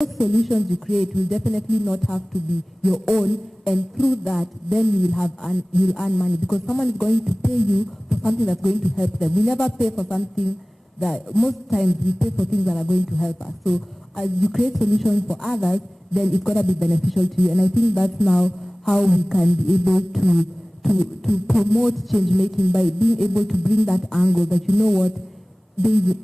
those solutions you create will definitely not have to be your own, and through that, then you will have you'll earn money, because someone is going to pay you for something that's going to help them. We never pay for something that, most times we pay for things that are going to help us. So as you create solutions for others, then it's going to be beneficial to you. And I think that's now how we can be able to promote change making, by being able to bring that angle that, you know what, there's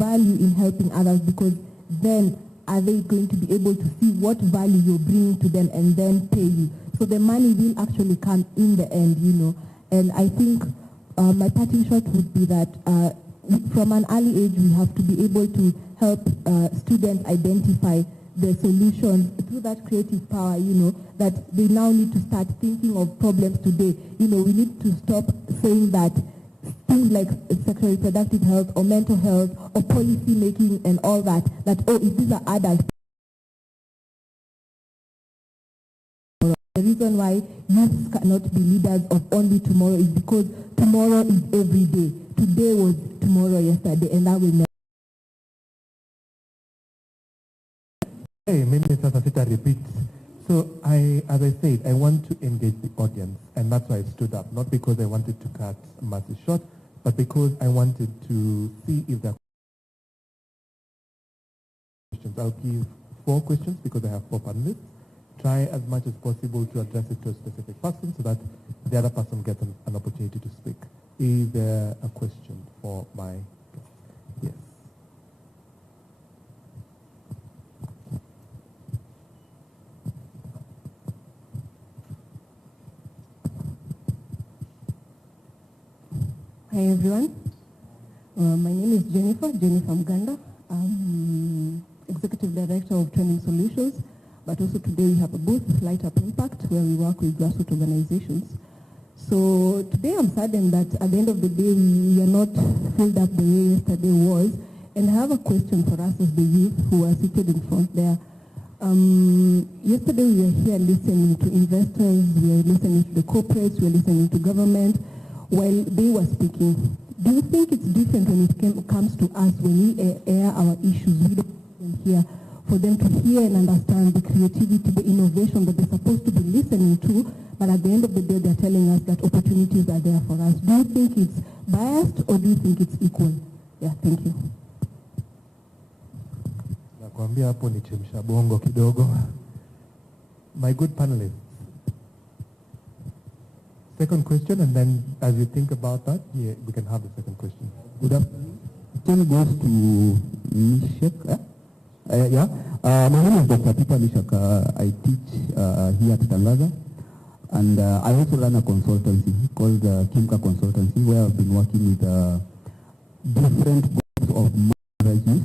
value in helping others, because then are they going to be able to see what value you're bringing to them and then pay you. So the money will actually come in the end, you know. And I think my parting shot would be that from an early age we have to be able to help students identify the solutions through that creative power, you know, that they now need to start thinking of problems today. You know, we need to stop saying that things like sexual reproductive health or mental health or policy making and all that, oh, if these are adults. The reason why youth cannot be leaders of only tomorrow is because tomorrow is every day. Today was tomorrow yesterday, and that will never. Hey, Minister Sasita repeats. So as I said, I want to engage the audience, and that's why I stood up, not because I wanted to cut Mercy short, but because I wanted to see if there are questions. I'll give 4 questions because I have 4 panelists. Try as much as possible to address it to a specific person so that the other person gets an opportunity to speak. Is there a question for my guest? Yes. Hi everyone, my name is Jennifer Mganda. I'm Executive Director of Training Solutions, but also today we have a booth, Light Up Impact, where we work with grassroots organizations. So today I'm saddened that at the end of the day we are not filled up the way yesterday was, and I have a question for us as the youth who are seated in front there. Yesterday we were here listening to investors, we were listening to the corporates, we were listening to government, while they were speaking. Do you think it's different when it comes to us, when we air our issues? We don't hear, for them to hear and understand the creativity, the innovation that they're supposed to be listening to, but at the end of the day they're telling us that opportunities are there for us. Do you think it's biased or do you think it's equal? Yeah, thank you. Nakwambia hapo ni chemsha bongo kidogo. My good panelists. Second question, and then as you think about that, yeah, we can have the second question. Good afternoon. Question goes to Mishek. My name is Dr. Peter Mishak. I teach here at Tangaza, and I also run a consultancy called Kimka Consultancy, where I've been working with different groups of graduates,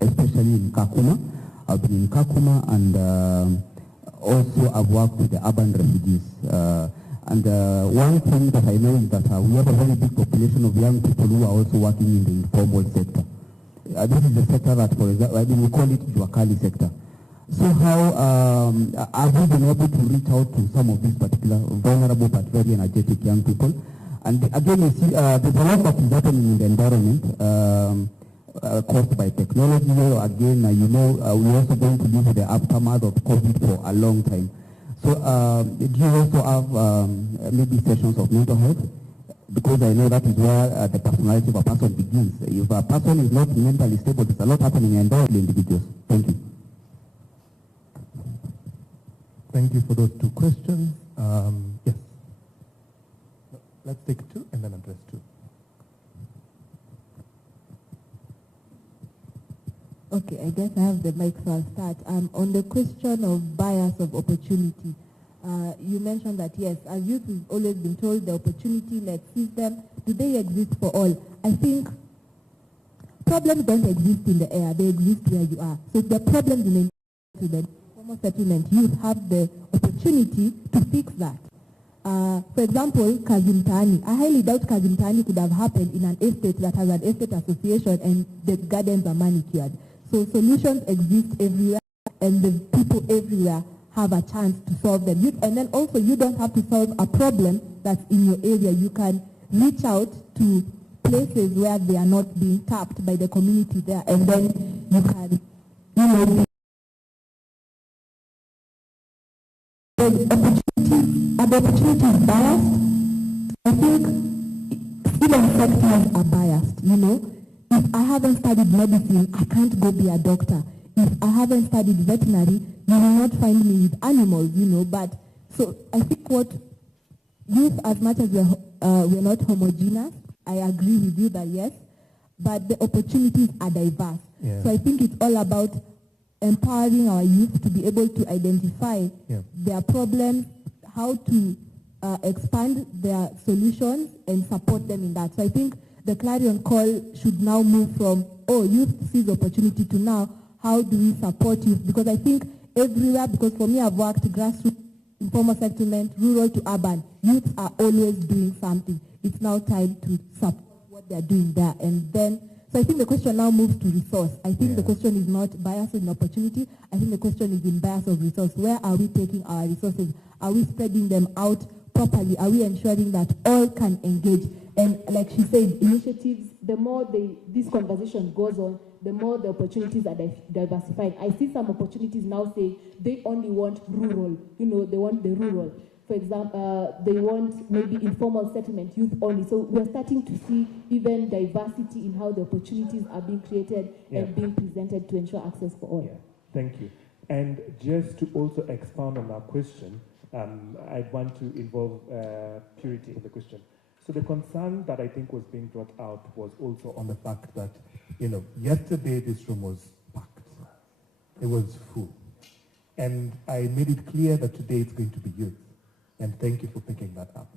especially in Kakuma. I've been in Kakuma, and also I've worked with the urban refugees. And one thing that I know is that we have a very big population of young people who are also working in the informal sector. This is the sector that, for example, we call it Juakali sector. So how have we been able to reach out to some of these particular vulnerable but very energetic young people? And again, you see, there's a lot that is happening in the environment caused by technology. Again, we're also going to live with the aftermath of COVID for a long time. So do you also have maybe sessions of mental health? Because I know that is where the personality of a person begins. If a person is not mentally stable, there's a lot happening in the individuals. Thank you. Thank you for those 2 questions. Yes. Let's take 2 and then address 2. Okay, I guess I have the mic, so I'll start. On the question of bias of opportunity, you mentioned that yes, as youth we've always been told the opportunity, let's seize them. Do they exist for all? I think problems don't exist in the air, they exist where you are. So if there are problems in the formal settlement, youth have the opportunity to fix that. For example, Kazimtani. I highly doubt Kazimtani could have happened in an estate that has an estate association and the gardens are manicured. So solutions exist everywhere, and the people everywhere have a chance to solve them. And then also, you don't have to solve a problem that's in your area. You can reach out to places where they are not being tapped by the community there, and then you know, the opportunities biased? I think even sectors are biased, you know. If I haven't studied medicine, I can't go be a doctor. If I haven't studied veterinary, you will not find me with animals, you know. But so I think what youth, as much as we're not homogeneous, I agree with you that yes, but the opportunities are diverse. Yeah. So I think it's all about empowering our youth to be able to identify their problems, how to expand their solutions and support them in that. So I think the clarion call should now move from, oh, youth sees opportunity, to now, how do we support youth? Because I think everywhere, because for me I've worked grassroots, informal settlement, rural to urban, youth are always doing something. It's now time to support what they're doing there. And then, so I think the question now moves to resource. I think the question is not bias in opportunity. I think the question is in bias of resource. Where are we taking our resources? Are we spreading them out properly? Are we ensuring that all can engage? And like she said, initiatives, the more this conversation goes on, the more the opportunities are diversified. I see some opportunities now saying they only want rural, you know, they want the rural. For example, they want maybe informal settlement, youth only. So we're starting to see even diversity in how the opportunities are being created and being presented to ensure access for all. Yeah. Thank you. And just to also expound on our question, I'd want to involve Purity in the question. So the concern that I think was being brought out was also on the fact that, you know, yesterday this room was packed. It was full. And I made it clear that today it's going to be youth. And thank you for picking that up.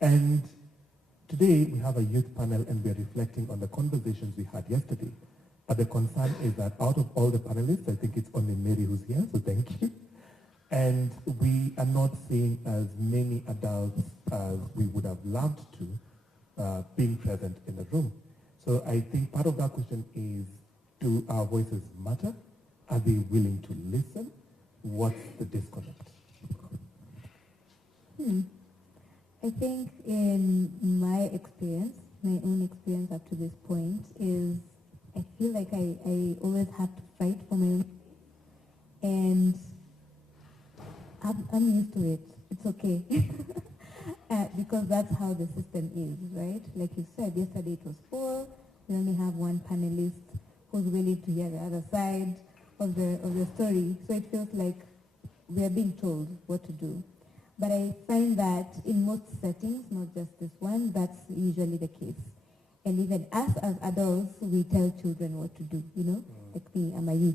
And today we have a youth panel and we're reflecting on the conversations we had yesterday. But the concern is that out of all the panelists, I think it's only Mary who's here, so thank you. And we are not seeing as many adults as we would have loved to being present in the room. So I think part of that question is, do our voices matter? Are they willing to listen? What's the disconnect? I think in my experience, my own experience up to this point is I feel like I always have to fight for my own, and I'm used to it. It's okay. Because that's how the system is, right? Like you said, yesterday it was full. We only have one panelist who's willing to hear the other side of the story. So it feels like we are being told what to do. But I find that in most settings, not just this one, that's usually the case. And even us as adults, we tell children what to do, you know? Like me, I'm a youth.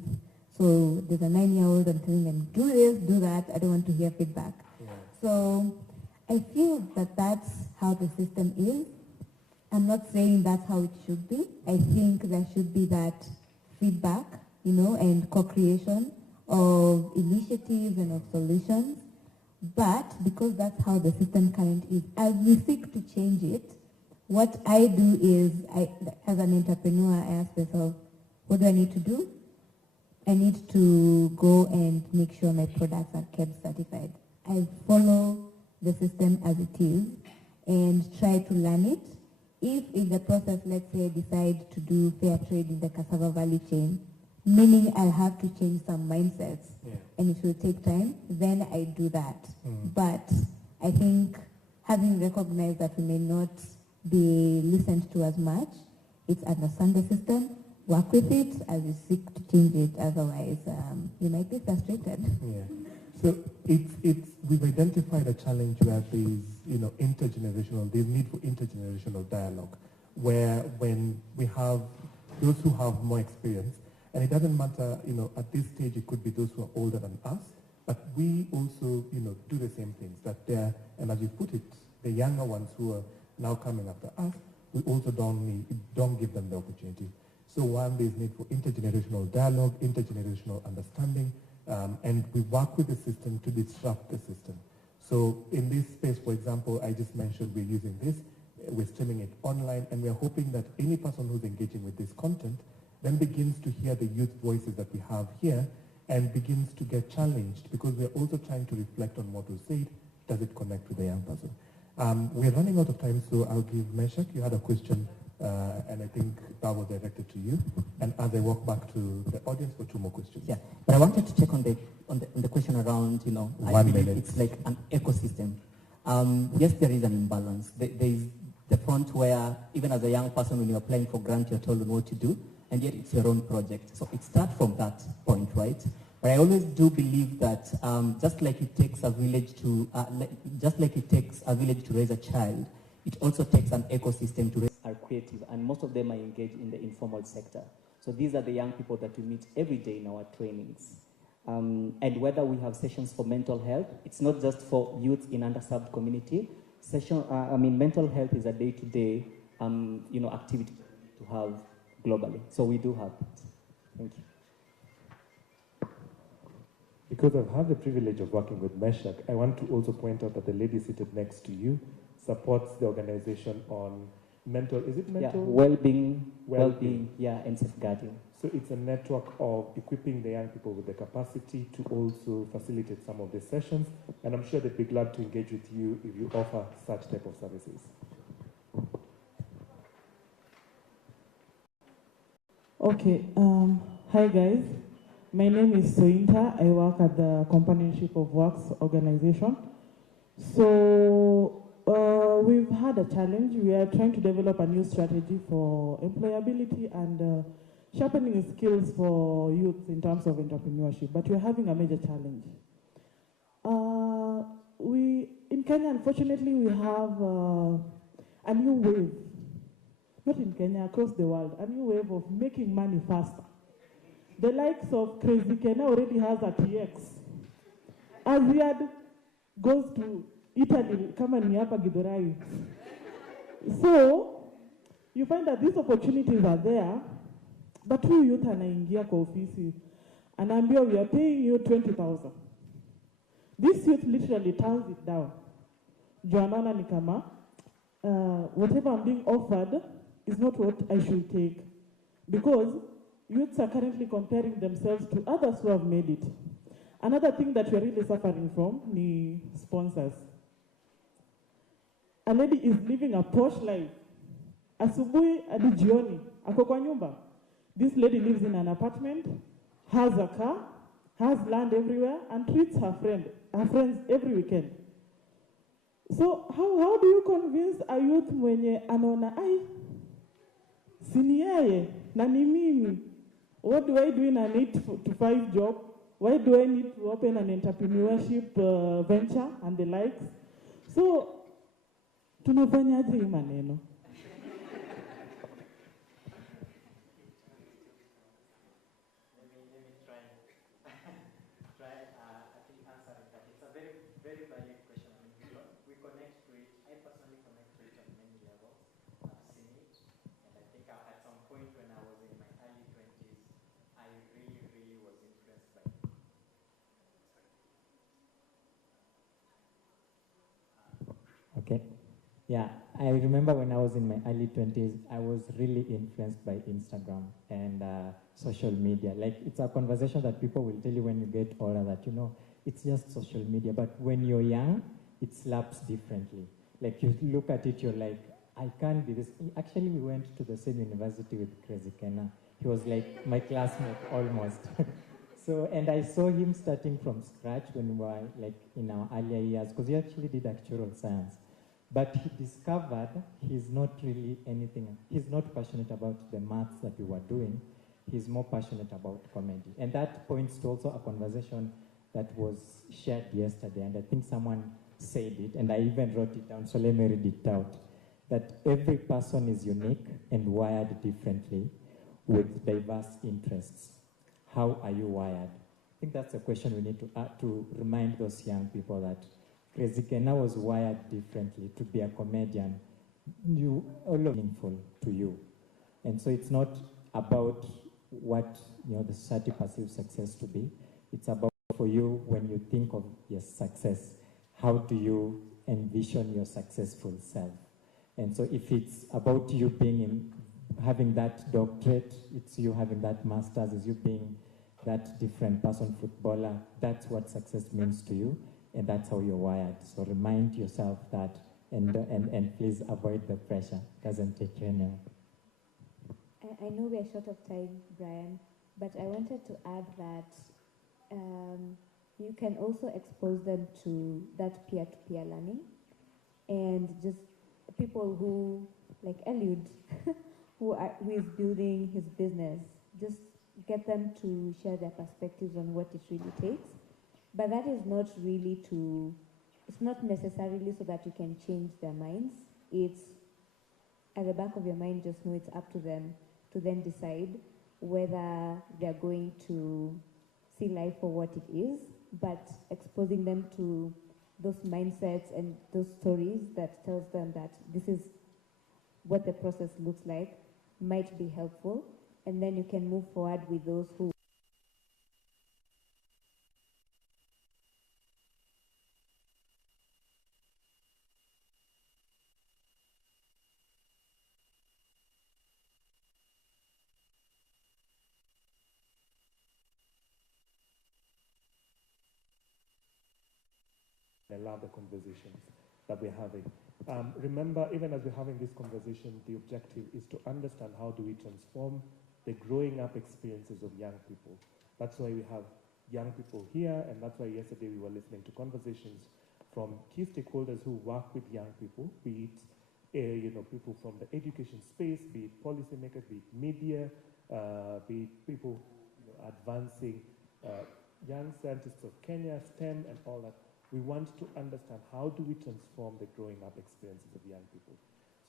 So there's a 9-year-old, I'm telling them, do this, do that, I don't want to hear feedback. Yeah. So I feel that that's how the system is. I'm not saying that's how it should be. I think there should be that feedback, you know, and co-creation of initiatives and of solutions. But because that's how the system currently is, as we seek to change it, what I do is, as an entrepreneur, I ask myself, what do I need to do? I need to go and make sure my products are kept certified. I follow the system as it is and try to learn it. If in the process, let's say, I decide to do fair trade in the cassava value chain, meaning I'll have to change some mindsets and it will take time, then I do that. But I think having recognized that we may not be listened to as much, it's understand the system, work with it as you seek to change it, otherwise you might be frustrated. Yeah. So we've identified a challenge where there's, you know, there's need for intergenerational dialogue, where when we have those who have more experience, and it doesn't matter, you know, at this stage it could be those who are older than us, but we also, you know, do the same things, that they're, and as you put it, the younger ones who are now coming after us, we also don't give them the opportunity. So one, there's need for intergenerational dialogue, intergenerational understanding, and we work with the system to disrupt the system. So in this space, for example, I just mentioned we're using this, we're streaming it online, and we're hoping that any person who's engaging with this content then begins to hear the youth voices that we have here and begins to get challenged, because we're also trying to reflect on what was said. Does it connect with the young person? We're running out of time, so I'll give Meshach. You had a question And I think that was directed to you. And as I walk back to the audience for 2 more questions. Yeah, but I wanted to check on the question around, you know, 1 minute. It's like an ecosystem. Yes, there is an imbalance. There is the front where, even as a young person, when you're applying for grant, you're told what to do, and yet it's your own project. So it starts from that point, right? But I always do believe that just like it takes a village to raise a child, it also takes an ecosystem to raise are creative, and most of them are engaged in the informal sector. So these are the young people that we meet every day in our trainings. And whether we have sessions for mental health, it's not just for youth in underserved community. Mental health is a day-to-day, activity to have globally. So we do have it. Thank you. Because I've had the privilege of working with Meshach, I want to also point out that the lady seated next to you supports the organization on mental, is it mental? Yeah, well-being, yeah, and safeguarding. So it's a network of equipping the young people with the capacity to also facilitate some of the sessions, and I'm sure they'd be glad to engage with you if you offer such type of services. Okay, hi guys. My name is Sointa. I work at the Companionship of Works organization. So we've had a challenge. We are trying to develop a new strategy for employability and sharpening skills for youth in terms of entrepreneurship, but we're having a major challenge. In Kenya, unfortunately, we have a new wave, not in Kenya, across the world, a new wave of making money faster. The likes of Crazy Kenya already has a TX. Aziad goes to Italy, kama ni hapa Githurai. So, you find that these opportunities are there, but huyu youth anaingia kwa ofisi, anaambiwa we are paying you 20,000. This youth literally turns it down. Joanana ni kama, whatever I'm being offered is not what I should take. Because youths are currently comparing themselves to others who have made it. Another thing that we're really suffering from ni sponsors. A lady is living a posh life. Asubuhi hadi jioni, ako kwa nyumba. This lady lives in an apartment, has a car, has land everywhere, and treats her friends every weekend. So how do you convince a youth mwenye anaona, ai, sini yeye, na ni mimi? What do I do in an 8 to 5 job? Why do I need to open an entrepreneurship venture and the likes? So, tunafanyaje hii maneno? Okay. Yeah, I remember when I was in my early 20s, I was really influenced by Instagram and social media. Like, it's a conversation that people will tell you when you get older that, it's just social media. But when you're young, it slaps differently. Like, you look at it, you're like, I can't be this. Actually, we went to the same university with Crazy Kena. He was like my classmate almost. So, and I saw him starting from scratch when we were like in our earlier years, because he actually did actuarial science. But he discovered he's not really anything, he's not passionate about the maths that we were doing, he's more passionate about comedy. And that points to also a conversation that was shared yesterday, and I think someone said it, and I even wrote it down, so let me read it out, that every person is unique and wired differently with diverse interests. How are you wired? I think that's a question we need to remind those young people that Crazy Kena was wired differently to be a comedian. You are meaningful to you. And so it's not about what the society perceives success to be. It's about for you when you think of your success, how do you envision your successful self? And so if it's about you having that doctorate, it's you having that master's, it's you being that different person, footballer, that's what success means to you. And that's how you're wired. So remind yourself that, and please avoid the pressure. It doesn't take you anywhere. I know we are short of time, Brian, but I wanted to add that you can also expose them to that peer-to-peer learning, and just people who, like Eliud, who is building his business, just get them to share their perspectives on what it really takes. But that is not really it's not necessarily so that you can change their minds. It's at the back of your mind, just know it's up to them to then decide whether they're going to see life for what it is, but exposing them to those mindsets and those stories that tells them that this is what the process looks like might be helpful, and then you can move forward with those who I love the conversations that we're having. Remember, even as we're having this conversation, the objective is to understand how do we transform the growing up experiences of young people. That's why we have young people here, and that's why yesterday we were listening to conversations from key stakeholders who work with young people, be it people from the education space, be it policymakers, be it media, be it people advancing young scientists of Kenya, STEM, and all that. We want to understand how do we transform the growing up experiences of young people.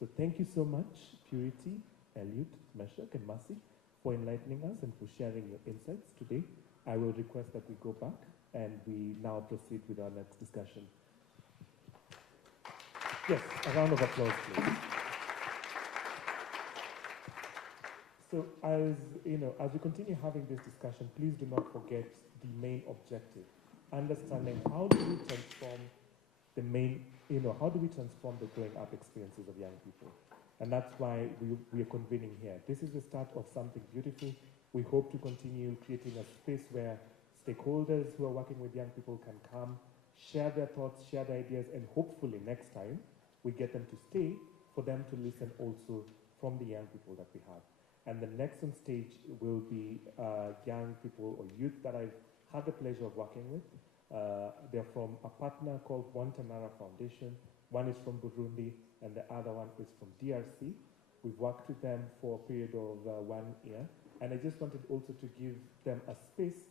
So thank you so much, Purity, Eliud, Meshach, and Mercy, for enlightening us and for sharing your insights today. I will request that we go back and we now proceed with our next discussion. Yes, a round of applause, please. So as we continue having this discussion, please do not forget the main objective. Understanding how do we transform how do we transform the growing up experiences of young people? And that's why we are convening here. This is the start of something beautiful. We hope to continue creating a space where stakeholders who are working with young people can come, share their thoughts, share their ideas, and hopefully next time we get them to stay for them to listen also from the young people that we have. And the next on stage will be young people or youth that I've had the pleasure of working with. They're from a partner called One Tanara Foundation. One is from Burundi, and the other one is from DRC. We've worked with them for a period of 1 year, and I just wanted also to give them a space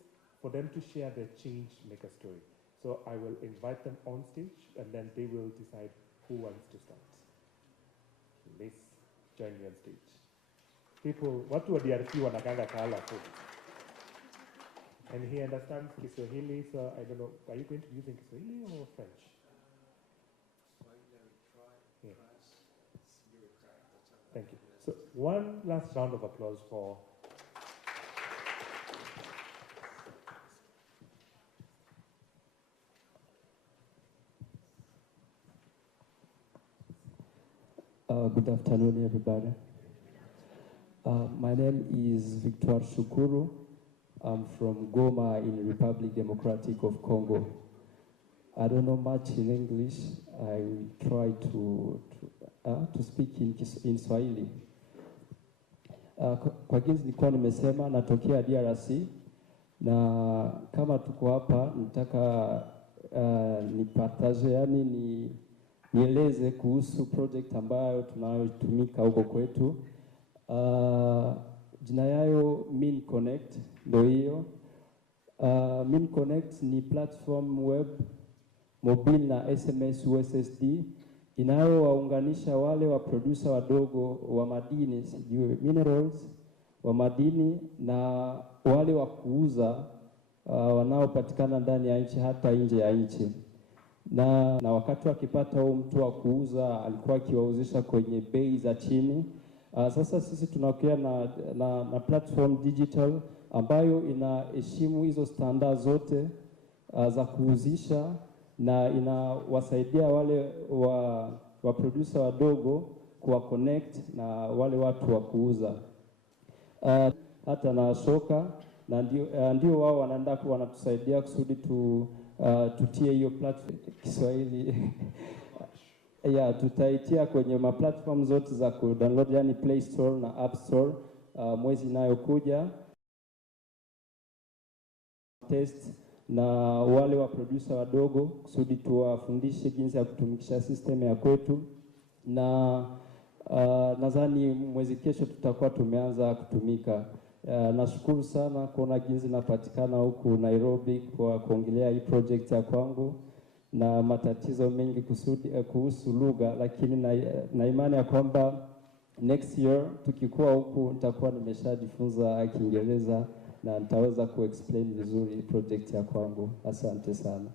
for them to share their change maker story. So I will invite them on stage, and then they will decide who wants to start. Please join me on stage. People, watu wa DRC wanakanga kala food. And he understands Kiswahili, so I don't know, are you going to be using Kiswahili or French? Yeah. Thank you. So one last round of applause for good afternoon, everybody. My name is Victor Shukuru. I'm from Goma in Republic Democratic of Congo. I don't know much in English. I will try to speak in Swahili. Kwa jinsi nilikuwa nimesema natokea DRC, na kama tuko hapa nataka nipataje, yani nieleze kuhusu project ambayo tunayotumika huko kwetu. Jina yayo Min Connect, ndio hiyo. Min Connect ni platform web, mobile na SMS USSD inayowaunganisha wale wa producer wadogo wa madini, sijui minerals wa madini, na wale wa kuuza wanaopatikana ndani ya nchi hata nje ya nchi. Na wakati wakipata huo mtu wa kuuza alikuwa akiwauzisha kwenye bei za chini. Sasa sisi tunakuwa na platform digital ambayo inaheshimu hizo standard zote za kuuzisha, na inawasaidia wale wa producer wadogo kuwa connect na wale watu wa kuuza. Hata na shoka, na ndio wao wanatusaidia kusudi tutie hiyo platform Kiswahili. Yeah, tutaitia kwenye platform zote za kudownload, yani Play Store na App Store. mwezi inayokuja test na wale wa producer wadogo kusudi tuwafundishe jinsi ya kutumikisha system ya kwetu, na nadhani mwezi kesho tutakuwa tumeanza kutumika. Nashukuru sana kuona jinsi napatikana huku Nairobi kwa kuongelea hii project ya kwangu, na matatizo mengi kuhusu lugha, lakini na imani ya kwamba next year tukikuwa huku nitakuwa nimeshajifunza Kiingereza na nitaweza kuexplain vizuri project ya kwangu. Asante sana.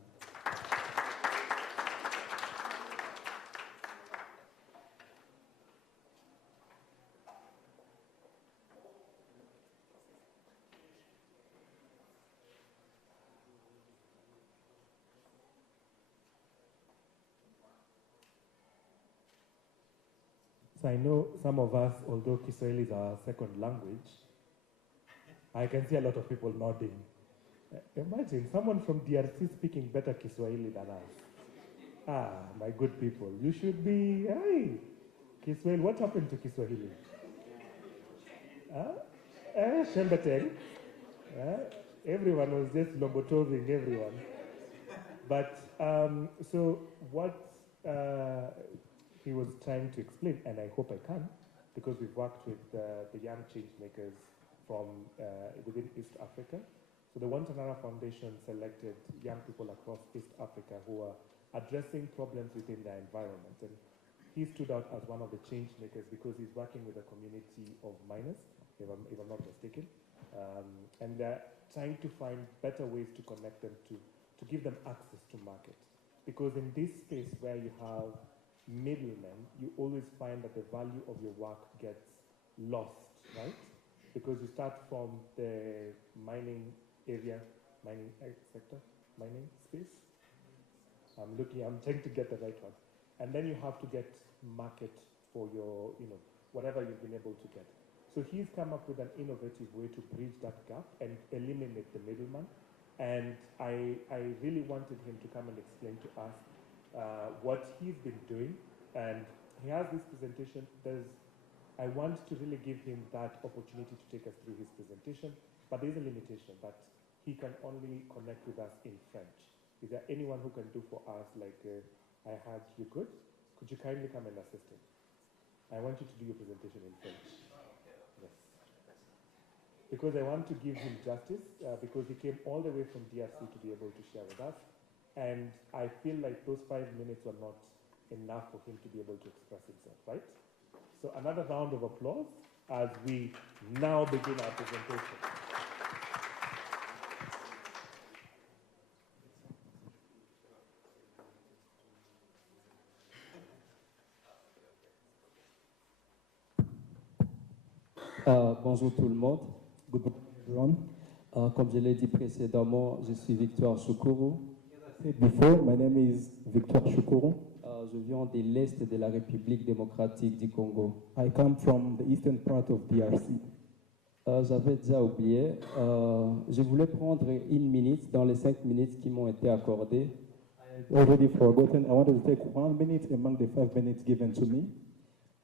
So I know some of us, although Kiswahili is our second language, I can see a lot of people nodding. Imagine someone from DRC speaking better Kiswahili than us. Ah, my good people, you should be, hey, Kiswahili, what happened to Kiswahili? Shembeteng. Everyone was just lobotoving everyone. But, so what he was trying to explain, and I hope I can, because we've worked with the young change makers from within East Africa. So the Wantanara Foundation selected young people across East Africa who are addressing problems within their environment. And he stood out as one of the change makers because he's working with a community of miners, if I'm not mistaken. And they're trying to find better ways to connect them to give them access to market. Because in this space where you have middlemen, you always find that the value of your work gets lost, right? Because you start from the mining area, mining sector, mining space. I'm trying to get the right one. And then you have to get market for your, whatever you've been able to get. So he's come up with an innovative way to bridge that gap and eliminate the middleman. And I really wanted him to come and explain to us what he's been doing. And he has this presentation. I want to really give him that opportunity to take us through his presentation, but there's a limitation that he can only connect with us in French. Is there anyone who can do for us, like, I heard you could? Could you kindly come and assist him? I want you to do your presentation in French. Yes. Because I want to give him justice, because he came all the way from DRC to be able to share with us. And I feel like those 5 minutes were not enough for him to be able to express himself, right? So another round of applause as we now begin our presentation. Bonjour tout le monde. Good morning, everyone. Comme je l'ai dit précédemment, je suis Victor Shukuru. Before, my name is Victor Shukuru. Je viens de l'Est de la République démocratique du Congo. I come from the eastern part of DRC. J'avais déjà oublié. Je voulais prendre 1 minute dans les 5 minutes qui m'ont été accordées. I already forgotten. I wanted to take 1 minute among the 5 minutes given to me.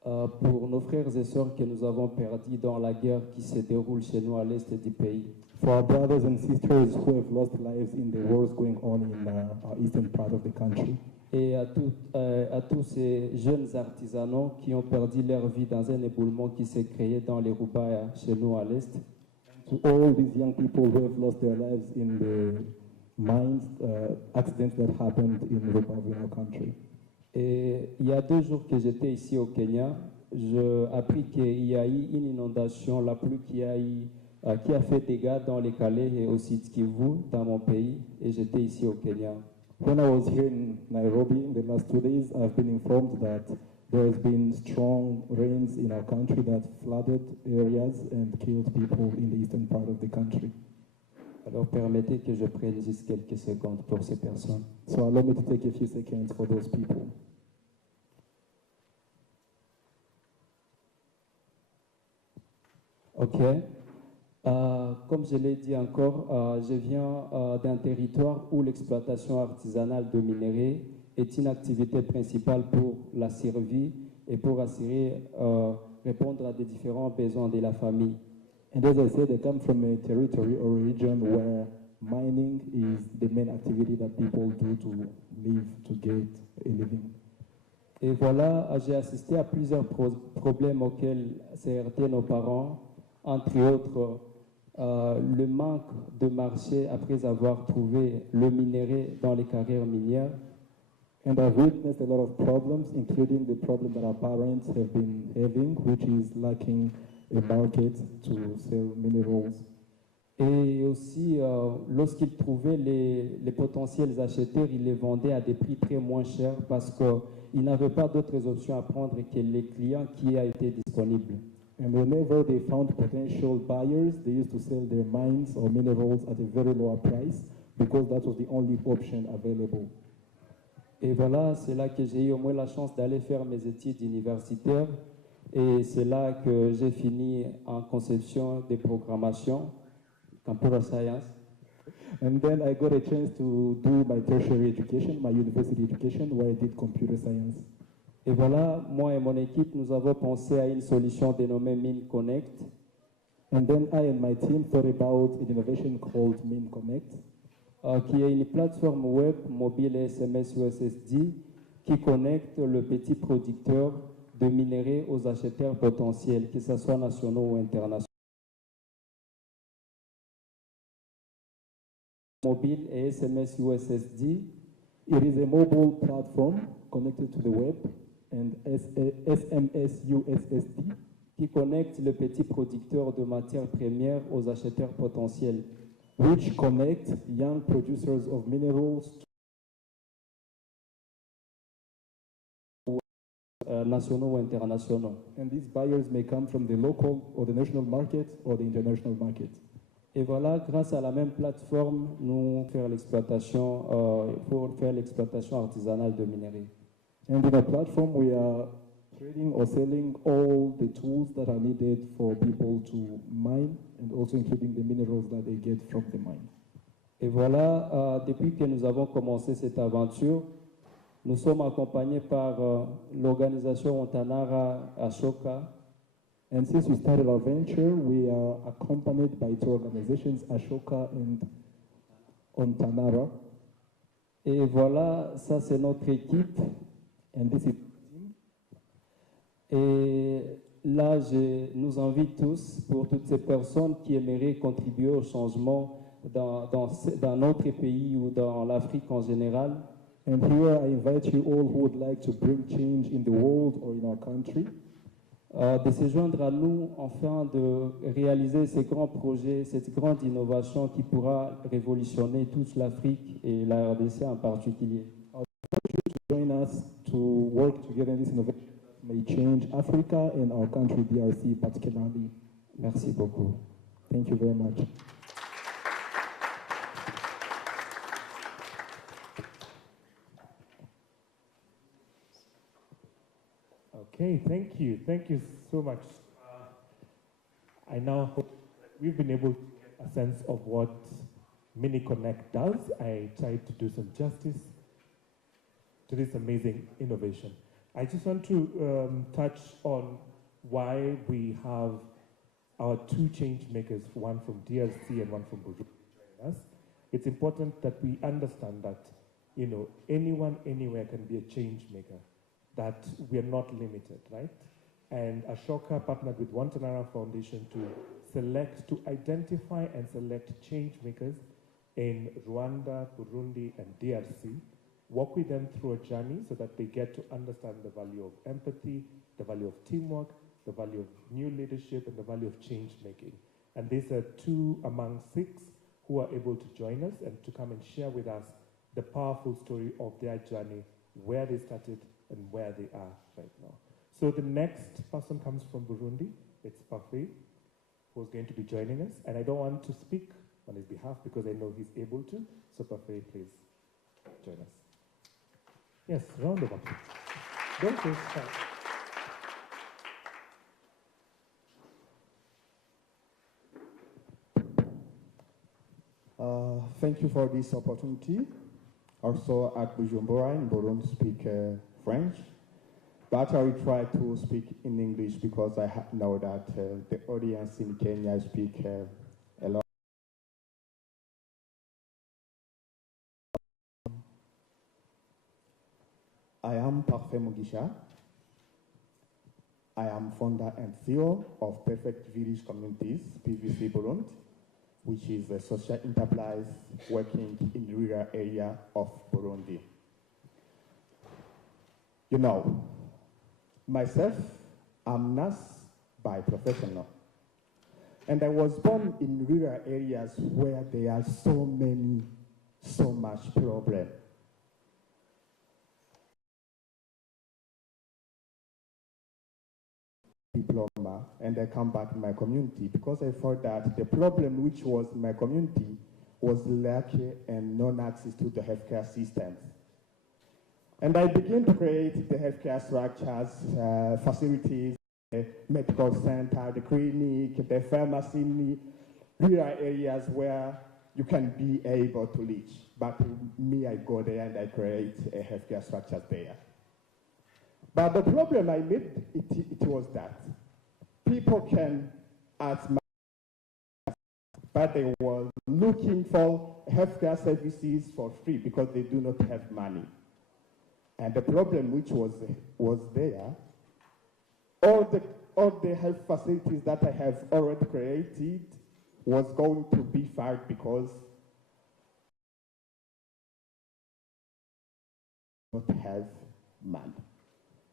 Pour nos frères et sœurs que nous avons perdus dans la guerre qui se déroule chez nous à l'Est du pays. For our brothers and sisters who have lost lives in the wars going on in our eastern part of the country. Et à tous ces jeunes artisanaux qui ont perdu leur vie dans un éboulement qui s'est créé dans les Roubaix chez nous à l'Est. To all these young people who have lost their lives in the mines accidents that happened in Rubavu, in our country. Et il y a 2 jours que j'étais ici au Kenya, j'ai appris qu'il y a eu une inondation, la pluie qui a fait dégâts dans les Calais et au Sud Kivu, dans mon pays, et j'étais ici au Kenya. When I was here in Nairobi in the last 2 days, I've been informed that there has been strong rains in our country that flooded areas and killed people in the eastern part of the country. Alors permettez que je prenne juste quelques secondes pour ces personnes. So allow me to take a few seconds for those people. Ok. Comme je l'ai dit encore, je viens d'un territoire où l'exploitation artisanale de minerais est une activité principale pour la survie et pour assurer, répondre à des différents besoins de la famille. And as I said, I come from a territory or region where mining is the main activity that people do to live, to get a living. Et voilà, j'ai assisté à plusieurs problèmes auxquels s'est heurté nos parents, entre autres le manque de marché après avoir trouvé le minerai dans les carrières minières. And I've witnessed a lot of problems, including the problem that our parents have been having, which is lacking a market to sell minerals. Et aussi, lorsqu'ils trouvaient les potentiels acheteurs, ils les vendaient à des prix très moins chers parce qu'ils n'avaient pas d'autres options à prendre que les clients qui a été disponible. And whenever they found potential buyers, they used to sell their mines or minerals at a very lower price because that was the only option available. Et voilà, c'est là que j'ai eu au moins la chance d'aller faire mes études universitaires. Et c'est là que j'ai fini en conception de programmation, computer science. And then I got a chance to do my tertiary education, my university education, where I did computer science. Et voilà, moi et mon équipe, nous avons pensé à une solution dénommée Mine Connect. And then I and my team thought about an innovation called Mine Connect, qui est une plateforme web mobile et SMS USSD qui connecte le petit producteur de minerais aux acheteurs potentiels, que ce soit nationaux ou internationaux. Mobile et SMS USSD. It is a mobile platform connected to the web and SMS USSD qui connecte le petit producteur de matières premières aux acheteurs potentiels, which connect young producers of minerals to nationaux ou internationaux. And these buyers may come from the local or the national market or the international market. Et voilà, grâce à la même plateforme, nous faire l'exploitation pour faire l'exploitation artisanale de minerais. And in our platform, we are trading or selling all the tools that are needed for people to mine, and also including the minerals that they get from the mine. Et voilà, depuis que nous avons commencé cette aventure, nous sommes accompagnés par l'organisation Ontanara Ashoka. And since we started our venture, we are accompanied by two organizations, Ashoka and Ontanara. Et voilà, ça c'est notre équipe. And this is Et là, je nous invite tous, pour toutes ces personnes qui aimeraient contribuer au changement dans notre pays ou dans l'Afrique en général. And here I invite you all who would like to bring change in the world or in our country. De se joindre à nous afin de réaliser ces grands projets, cette grande innovation qui pourra révolutionner toute l'Afrique et la RDC en particulier. I want you to join us to work together in this innovation that may change Africa and our country, DRC, particularly. Merci beaucoup. Thank you very much. Okay, thank you. Thank you so much. I now hope that we've been able to get a sense of what Mini Connect does. I tried to do some justice to this amazing innovation. I just want to touch on why we have our two change makers, one from DRC and one from Burundi, joining us. It's important that we understand that, you know, anyone, anywhere can be a change maker, that we are not limited, right? And Ashoka partnered with Wantanara Foundation to identify and select change makers in Rwanda, Burundi, and DRC, walk with them through a journey so that they get to understand the value of empathy, the value of teamwork, the value of new leadership, and the value of change making. And these are 2 among 6 who are able to join us and to come and share with us the powerful story of their journey, where they started and where they are right now. So the next person comes from Burundi. It's Parfait, who's going to be joining us. And I don't want to speak on his behalf because I know he's able to. So Parfait, please join us. Yes, round of applause. Don't go shy. Thank you for this opportunity. Also at Bujumbura in Burundi speak French. but I will try to speak in English because I know that the audience in Kenya speak a lot. I am Parfait Mugisha. I am founder and CEO of Perfect Village Communities, PVC Burundi, which is a social enterprise working in the rural area of Burundi. You know, myself, I'm nurse by professional. And I was born in rural areas where there are so much problem. Diploma, and I come back to my community because I thought that the problem which was in my community was lack and non-access to the healthcare systems. And I began to create the healthcare structures, facilities, the medical center, the clinic, the pharmacy in rural areas where you can be able to reach. But me, I go there and I create a healthcare structure there. But the problem I made, it was that people can ask but they were looking for healthcare services for free because they do not have money. And the problem which was there, all the health facilities that I have already created was going to be fired because they do not have money.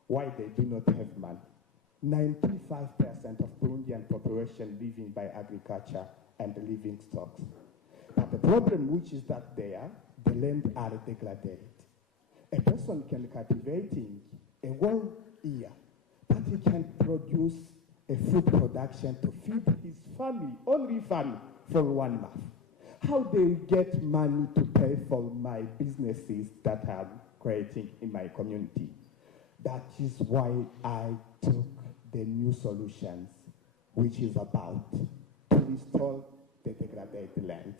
Why they do not have money? 95% of Burundian population living by agriculture and living stocks. But the problem which is that there, the land are degraded. A person can cultivating a whole year, but he can produce a food production to feed his family, only family, for 1 month. How they get money to pay for my businesses that I'm creating in my community? That is why I took the new solutions, which is about to restore the degraded land,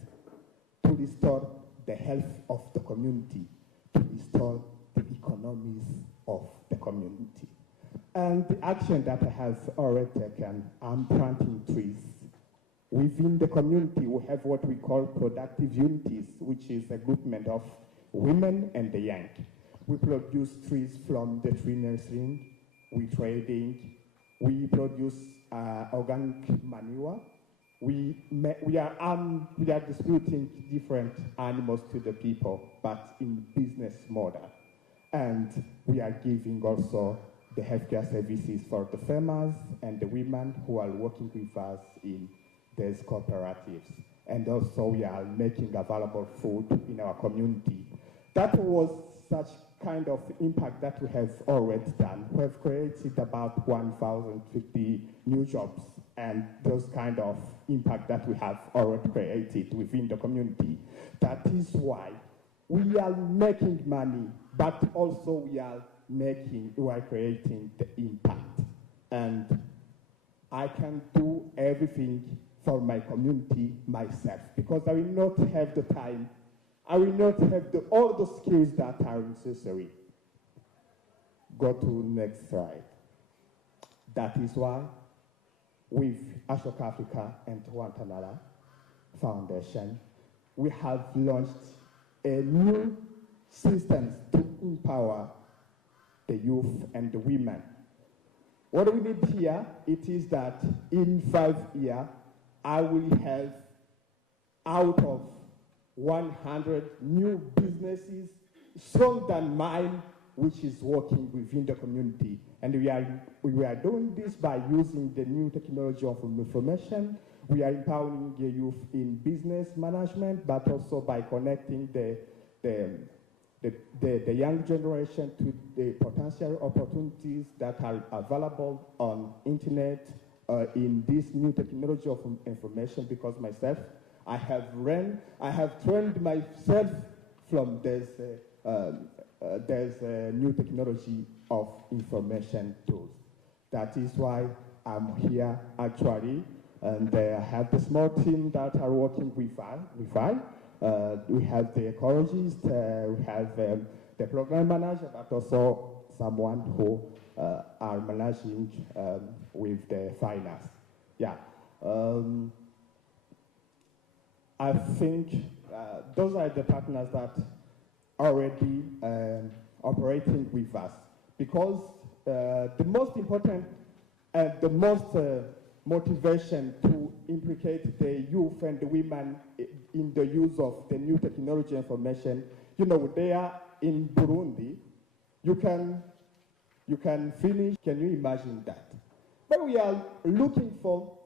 to restore the health of the community, to restore the economies of the community. And the action that I have already taken, I'm planting trees. Within the community, we have what we call productive unities, which is a groupment of women and the young. We produce trees from the tree nursery, we trading, we produce organic manure. We are distributing different animals to the people, but in business model. And we are giving also the healthcare services for the farmers and the women who are working with us in these cooperatives. And also we are making available food in our community. That was such kind of impact that we have already done. We have created about 1,050 new jobs, and those kind of impact that we have already created within the community. That is why we are making money, but also we are creating the impact. And I can do everything for my community myself because I will not have the time, I will not have all the skills that are necessary. Go to next slide. That is why with Ashok Africa and Guantanamo Foundation, we have launched a new system to empower the youth and the women. What we need here, it is that in 5 years, I will have out of 100 new businesses stronger than mine, which is working within the community. And we are doing this by using the new technology of information. We are empowering the youth in business management, but also by connecting the young generation to the potential opportunities that are available on internet in this new technology of information. Because myself, I have trained myself from this new technology of information tools. That is why I'm here actually, and I have the small team that are working with us. We have the ecologist, we have the program manager, but also someone who are managing with the finance. Yeah. I think those are the partners that already operating with us, because the most important and the most motivation to implicate the youth and the women in the use of the new technology information, you know, they are in Burundi. You can finish, can you imagine that? But we are looking for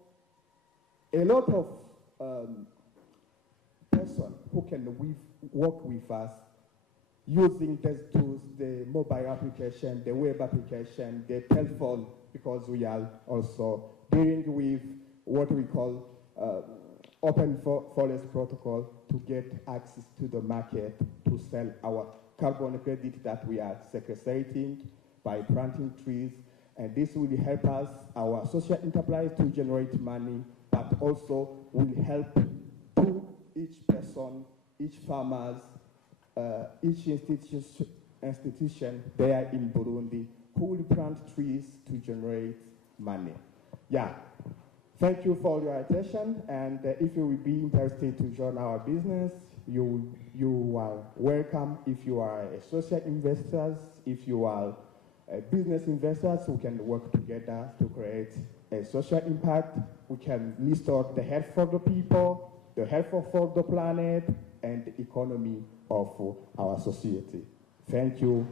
a lot of person who can work with us using these tools, the mobile application, the web application, the telephone, because we are also dealing with what we call open forest protocol to get access to the market to sell our carbon credit that we are sequestrating by planting trees. And this will help us, our social enterprise, to generate money, but also will help to each person, each farmers, each institution there in Burundi who will plant trees to generate money. Yeah. Thank you for your attention, and if you will be interested to join our business, you are welcome. If you are a social investors, if you are a business investors, we can work together to create a social impact. We can restore the health for the people, the health for the planet, and the economy of our society. Thank you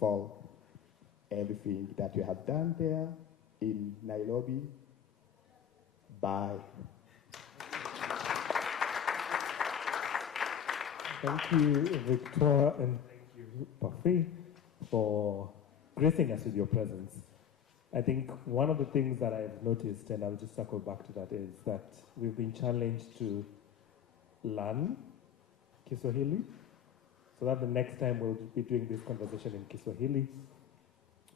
for everything that you have done there in Nairobi. Bye. Thank you, Victor, and thank you, Parfait, for gracing us with your presence. I think one of the things that I've noticed, and I'll just circle back to that, is that we've been challenged to learn Kiswahili, so that the next time we'll be doing this conversation in Kiswahili.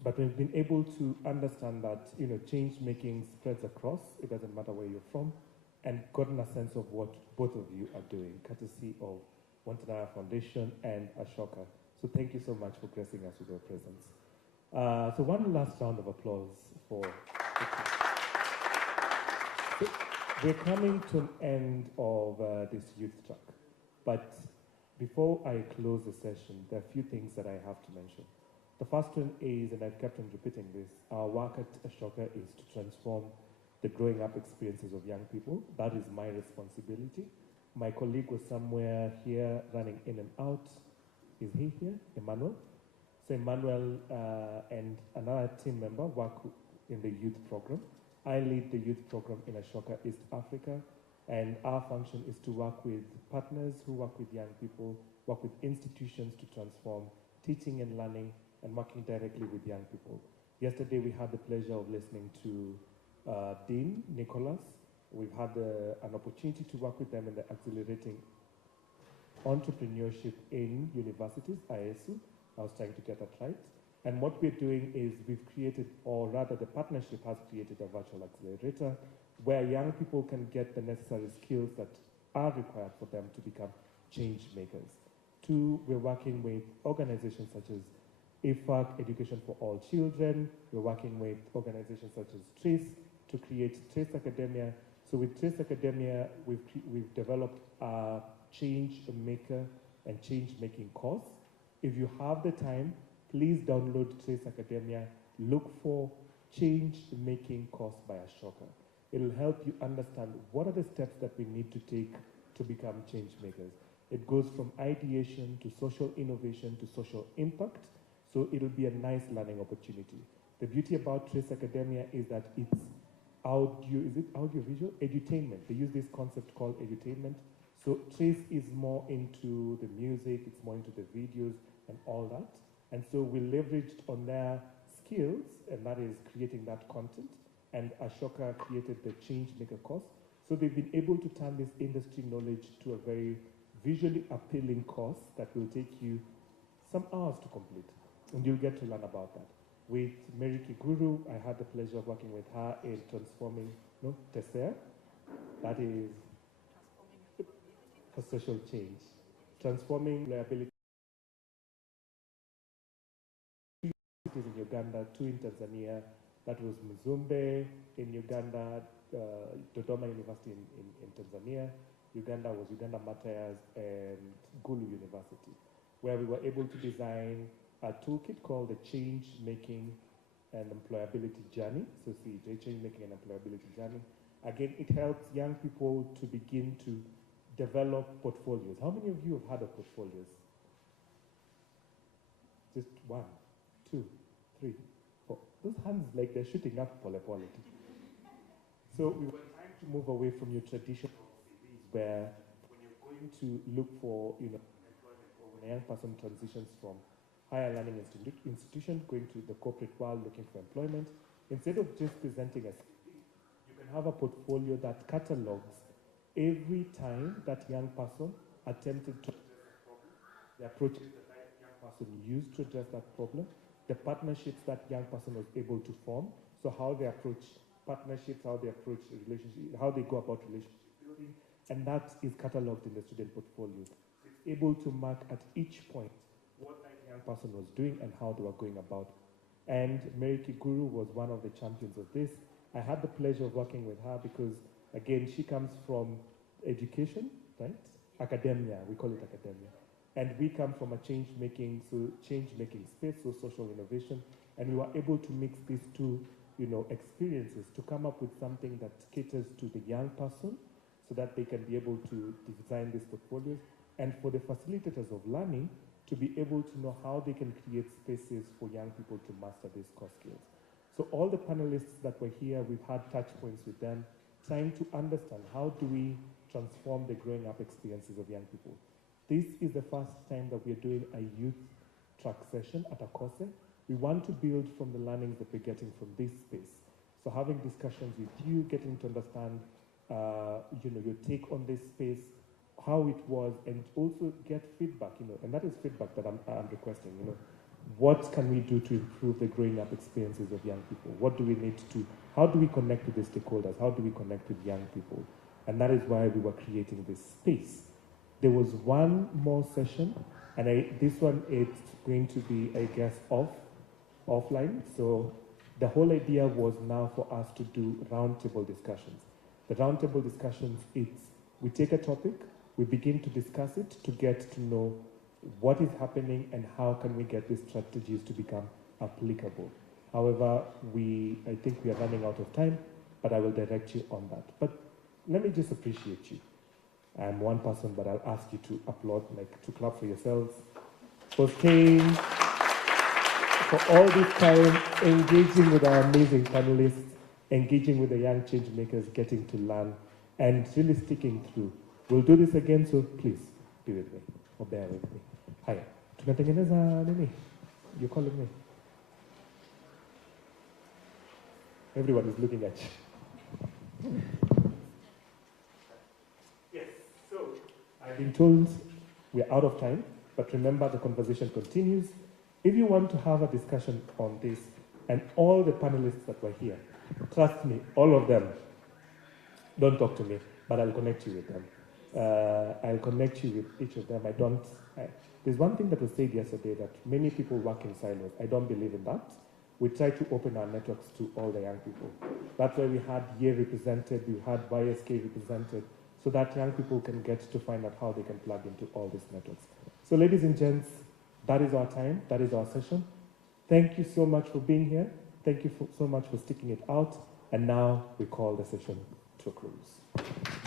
But we've been able to understand that, you know, change making spreads across. It doesn't matter where you're from, and gotten a sense of what both of you are doing, courtesy of Wantanara Foundation and Ashoka. So thank you so much for gracing us with your presence. So one last round of applause for. So we're coming to an end of this youth track, but before I close the session, there are a few things that I have to mention. The first one is, and I've kept on repeating this, our work at Ashoka is to transform the growing up experiences of young people. That is my responsibility. My colleague was somewhere here running in and out. Is he here? Emmanuel? So Emmanuel and another team member work in the youth program. I lead the youth program in Ashoka East Africa, and our function is to work with partners who work with young people, work with institutions to transform teaching and learning, and working directly with young people. Yesterday we had the pleasure of listening to Dean Nicholas. We've had an opportunity to work with them in the Accelerating Entrepreneurship in Universities, ISU. I was trying to get that right. And what we're doing is we've created, or rather the partnership has created, a virtual accelerator where young people can get the necessary skills that are required for them to become change makers. Two, we're working with organizations such as IFAC, Education for All Children. We're working with organizations such as TRACE to create TRACE Academia. So with TRACE Academia, we've developed a change maker and change making course. If you have the time, please download TRACE Academia. Look for change making course by Ashoka. It'll help you understand what are the steps that we need to take to become change makers. It goes from ideation to social innovation to social impact. So it'll be a nice learning opportunity. The beauty about TRACE Academia is that it's audiovisual? Edutainment. They use this concept called edutainment. So TRACE is more into the music, it's more into the videos and all that. And so we leveraged on their skills, and that is creating that content. And Ashoka created the change maker course. So they've been able to turn this industry knowledge to a very visually appealing course that will take you some hours to complete. And you'll get to learn about that. With Mary Kiguru, I had the pleasure of working with her in transforming TESER. That is for social change. Transforming liability cities in Uganda, 2 in Tanzania. That was Mzumbe in Uganda, Dodoma University in Tanzania. Uganda was Uganda Matayas and Gulu University, where we were able to design a toolkit called the Change Making and Employability Journey. So CJ, Change Making and Employability Journey. Again, it helps young people to begin to develop portfolios. How many of you have heard of portfolios? Just 1, 2, 3, 4. Those hands, like they're shooting up pole. So we were trying to move away from your traditional CVs, where when you're going to look for, employment, or when a young person transitions from higher learning institution going to the corporate world looking for employment, instead of just presenting a CV, you can have a portfolio that catalogs every time that young person attempted to address a problem, the approaches that that young person used to address that problem, the partnerships that young person was able to form, so how they approach partnerships, how they approach relationships, how they go about relationship building, and that is catalogued in the student portfolio. It's able to mark at each point what that young person was doing and how they were going about. And Mary Kiguru was one of the champions of this. I had the pleasure of working with her because, again, she comes from education, right? Academia, we call it academia. And we come from a change-making space, so social innovation, and we were able to mix these two, experiences to come up with something that caters to the young person so that they can be able to design these portfolios, and for the facilitators of learning to be able to know how they can create spaces for young people to master these core skills. So all the panelists that were here, we've had touch points with them, trying to understand how do we transform the growing up experiences of young people. This is the first time that we are doing a youth track session at a course. We want to build from the learnings that we're getting from this space. So having discussions with you, getting to understand, your take on this space, how it was, and also get feedback, and that is feedback that I'm requesting, What can we do to improve the growing up experiences of young people? What do we need to, how do we connect with the stakeholders? How do we connect with young people? And that is why we were creating this space. There was one more session, and this one it's going to be, I guess, offline. So the whole idea was now for us to do roundtable discussions. The roundtable discussions, we take a topic, we begin to discuss it to get to know what is happening and how can we get these strategies to become applicable. However, I think we are running out of time, but I will direct you on that. But let me just appreciate you. I'm one person, but I'll ask you to applaud, to clap for yourselves, for staying, for all this time, engaging with our amazing panelists, engaging with the young change makers, getting to learn, and really sticking through. We'll do this again, so please be with me, or bear with me. Hi, tunatengeneza nini? You're calling me. Everyone is looking at you. Yes, so I've been told we're out of time, but remember the conversation continues. If you want to have a discussion on this, and all the panelists that were here, trust me, all of them, don't talk to me, but I'll connect you with them. I'll connect you with each of them. There's one thing that was said yesterday, that many people work in silos. I don't believe in that. We try to open our networks to all the young people. That's why we had YE represented, we had YSK represented, so that young people can get to find out how they can plug into all these networks. So ladies and gents, that is our time, that is our session. Thank you so much for being here. Thank you so much for sticking it out. And now we call the session to a close.